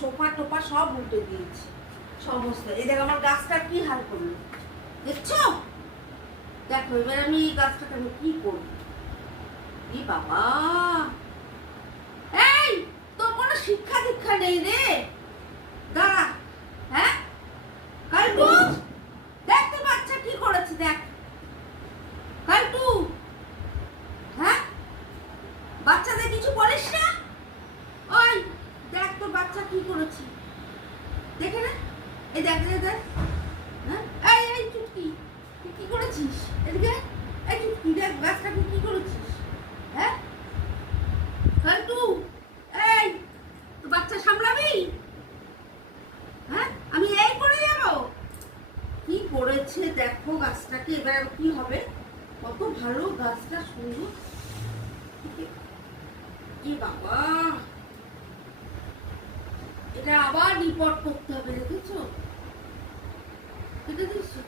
Sofa টোপা সব উল্টে দিয়েছি সমস্ত। এই দেখ আমার গাছটা কি হাল করলো দেখছো? দেখো এবার আমি এই গাছটাকে আমি কি করবো? কি বাবা, এই তোর কোনো শিক্ষা দীক্ষা নেই রে। দাঁড়া, হ্যাঁ কালটু, দেখ তো বাচ্চা কি করেছে, দেখ কালটু, হ্যাঁ বাচ্চাদের কিছু বলিস না? ওই দেখ তোর বাচ্চা কি করেছে, দেখে না? এই দেখ দেখ দেখ, হ্যাঁ এই এই চুটকি তুই কি করেছিস? এদিকে এই চুটকি দেখ গাছটাকে কি করেছিস? হ্যাঁ কালটু, এই তো বাচ্চা সামলাবি? হ্যাঁ আমি এই করে যাবো? কি করেছে দেখো গাছটাকে, এবার কি হবে? কত ভালো গাছটা, সুন্দর। কি বাবা, এটা আবার রিপোর্ট করতে হবে, দেখেছো? এটা দেখছো?